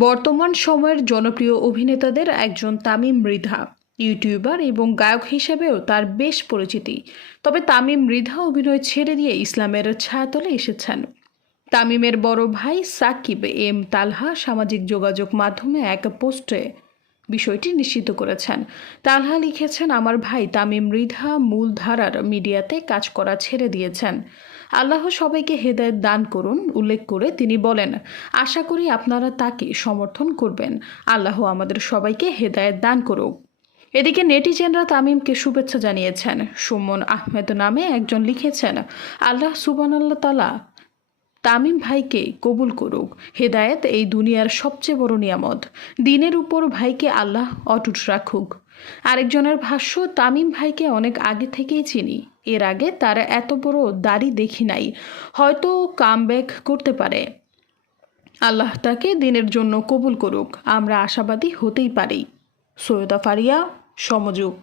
বর্তমান সময়ের জনপ্রিয় অভিনেতাদের একজন তামিম মৃধা, ইউটিউবার এবং গায়ক হিসেবেও তার বেশ পরিচিতি। তবে তামিম মৃধা অভিনয় ছেড়ে দিয়ে ইসলামের ছায়াতলে এসেছেন। তামিমের বড় ভাই সাকিব এম তালহা সামাজিক যোগাযোগ মাধ্যমে এক পোস্টে বিষয়টি নিশ্চিত করেছেন। তালহা লিখেছেন, আমার ভাই তামিম মৃধা মূলধারার মিডিয়াতে কাজ করা ছেড়ে দিয়েছেন। আল্লাহ সবাইকে হেদায়ত দান করুন, উল্লেখ করে তিনি বলেন, আশা করি আপনারা তাকে সমর্থন করবেন। আল্লাহ আমাদের সবাইকে হেদায়ত দান করুক। এদিকে নেটিজেনরা তামিমকে শুভেচ্ছা জানিয়েছেন। সুমন আহমেদ নামে একজন লিখেছেন, আল্লাহ সুবান আল্লাহ তালা তামিম ভাইকে কবুল করুক। হেদায়েত এই দুনিয়ার সবচেয়ে বড় নিয়ামত। দিনের উপর ভাইকে আল্লাহ অটুট রাখুক। আরেকজনের ভাষ্য, তামিম ভাইকে অনেক আগে থেকেই চিনি। এর আগে তার এত বড় দাড়ি দেখি নাই। হয়তো কাম ব্যাক করতে পারে। আল্লাহ তাকে দিনের জন্য কবুল করুক। আমরা আশাবাদী হতেই পারি। সৈয়দা ফারিয়া, সমযোগ।